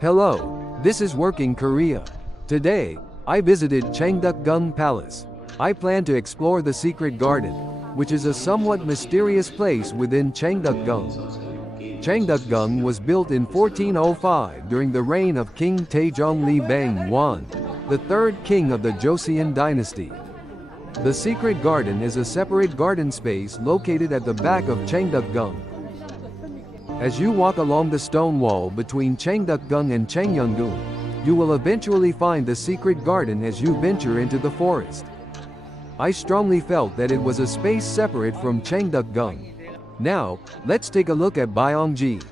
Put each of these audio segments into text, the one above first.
Hello, this is Working Korea. Today, I visited Changdeokgung Palace. I plan to explore the secret garden, which is a somewhat mysterious place within Changdeokgung. Changdeokgung was built in 1405 during the reign of King Taejong Lee Bang-won, the third king of the Joseon-Dynasty. The secret garden is a separate garden space located at the back of Changdeokgung. As you walk along the stone wall between Changdeokgung and Changdeokgung, you will eventually find the secret garden as you venture into the forest. I strongly felt that it was a space separate from Changdeokgung. Now, let's take a look at Gyeongbokgung.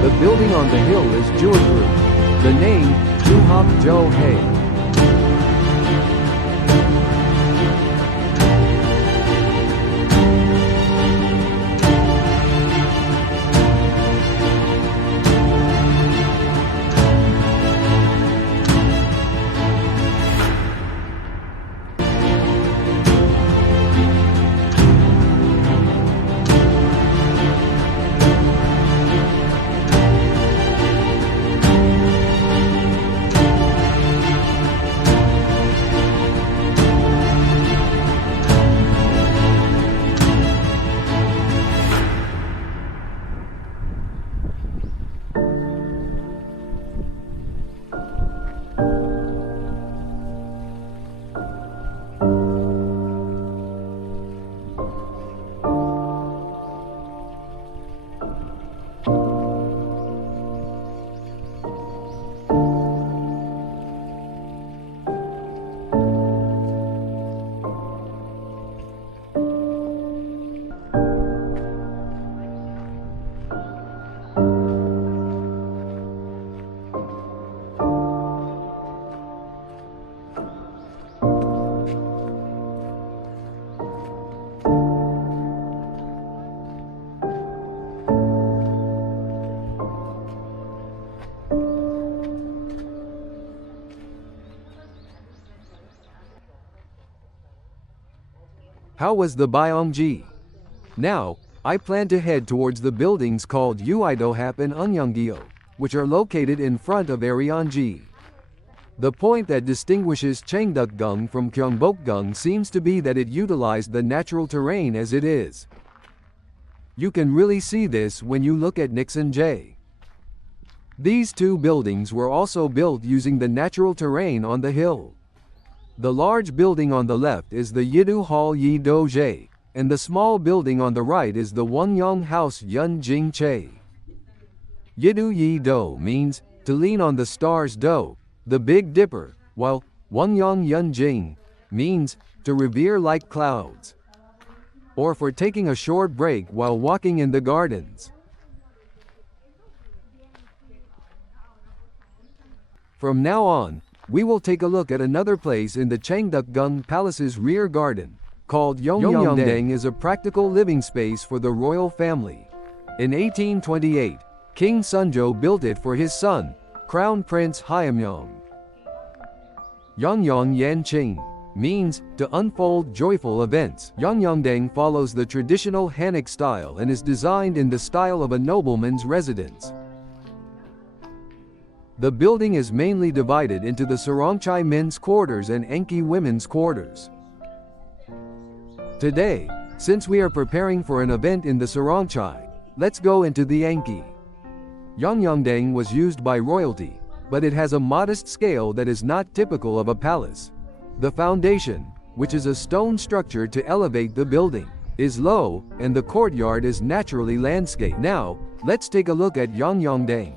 The building on the hill is Jewish. The name, Juhok Jo Hae. How was the Gyeongbokgung? Now, I plan to head towards the buildings called Uidohap and Unyeonggyo, which are located in front of Aryonggi. The point that distinguishes Changdeokgung from Gyeongbokgung seems to be that it utilized the natural terrain as it is. You can really see this when you look at Nixon J. These two buildings were also built using the natural terrain on the hill. The large building on the left is the Yidu Hall Yi Doje, and the small building on the right is the Wonyoung House Yun Jing Che. Yidu Yi Do means to lean on the star's do, the Big Dipper, while Wonyoung Yun Jing means to revere like clouds, or for taking a short break while walking in the gardens. From now on, we will take a look at another place in the Changdeokgung Palace's rear garden, called Yeongyangdaeng, is a practical living space for the royal family. In 1828, King Sunjo built it for his son, Crown Prince Hyamyong. Yeongyong Yanqing means to unfold joyful events. Yeongyongdaeng follows the traditional Hanok style and is designed in the style of a nobleman's residence. The building is mainly divided into the Sarongchai men's quarters and Enki women's quarters. Today, since we are preparing for an event in the Sarongchai, let's go into the Enki. Yeongyongdaeng was used by royalty, but it has a modest scale that is not typical of a palace. The foundation, which is a stone structure to elevate the building, is low, and the courtyard is naturally landscaped. Now, let's take a look at Yeongyongdaeng.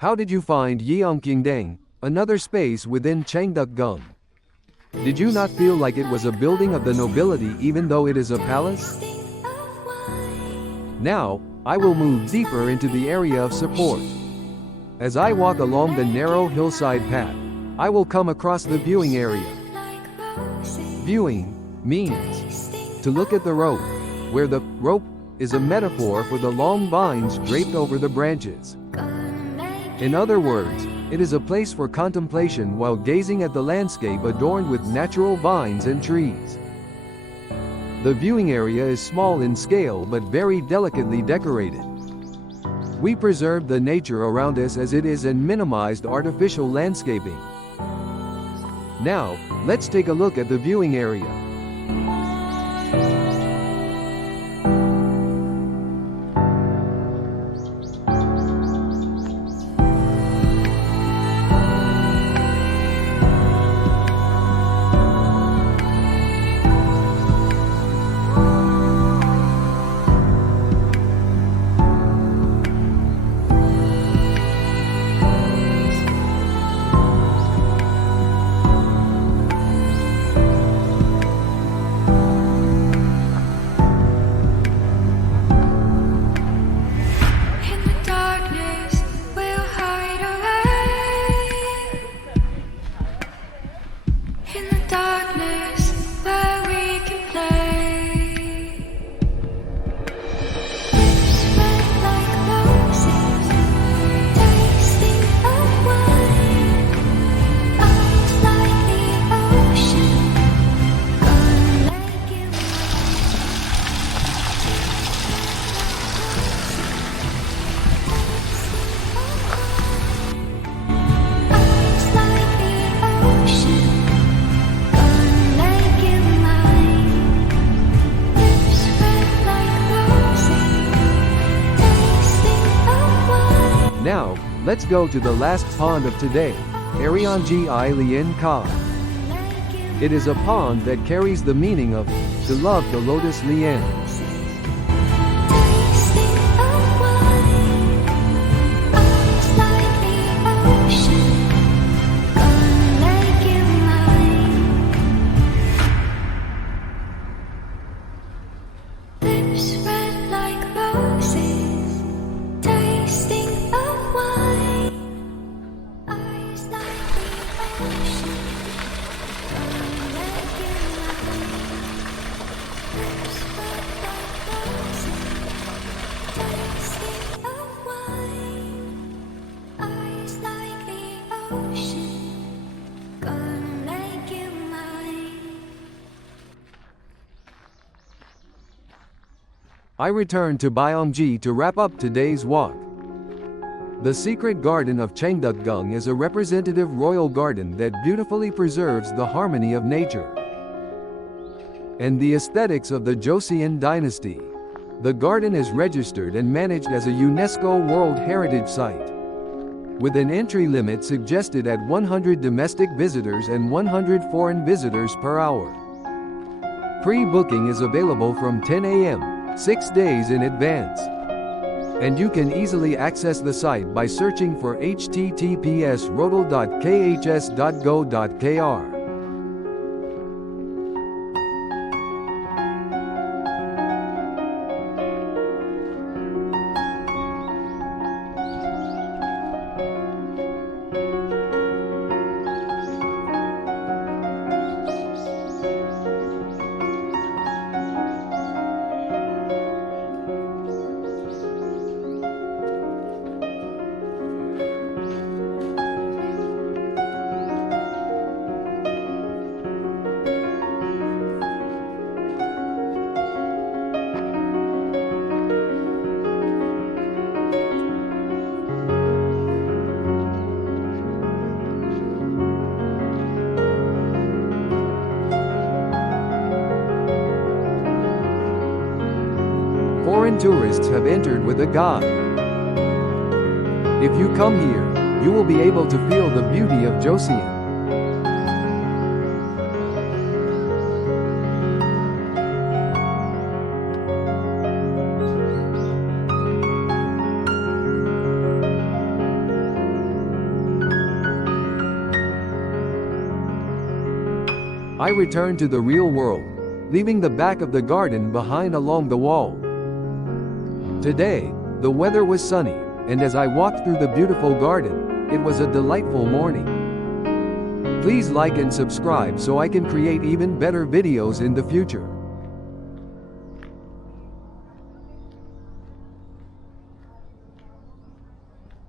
How did you find Yeongyongdaeng, another space within Changdeokgung? Did you not feel like it was a building of the nobility even though it is a palace? Now, I will move deeper into the area of support. As I walk along the narrow hillside path, I will come across the viewing area. Viewing means to look at the rope, where the rope is a metaphor for the long vines draped over the branches. In other words, it is a place for contemplation while gazing at the landscape adorned with natural vines and trees. The viewing area is small in scale but very delicately decorated. We preserved the nature around us as it is and minimized artificial landscaping. Now, let's take a look at the viewing area. Now, let's go to the last pond of today, Aryangji Lien Ka. It is a pond that carries the meaning of to love the lotus lien. I return to Gyeongbokgung to wrap up today's walk. The secret garden of Changdeokgung is a representative royal garden that beautifully preserves the harmony of nature and the aesthetics of the Joseon Dynasty. The garden is registered and managed as a UNESCO World Heritage Site, with an entry limit suggested at 100 domestic visitors and 100 foreign visitors per hour. Pre-booking is available from 10 a.m. 6 days in advance. And you can easily access the site by searching for https://rodel.khs.go.kr. Foreign tourists have entered with a guide. If you come here, you will be able to feel the beauty of Joseon. I return to the real world, leaving the back of the garden behind along the wall. Today, the weather was sunny, and as I walked through the beautiful garden, it was a delightful morning. Please like and subscribe so I can create even better videos in the future.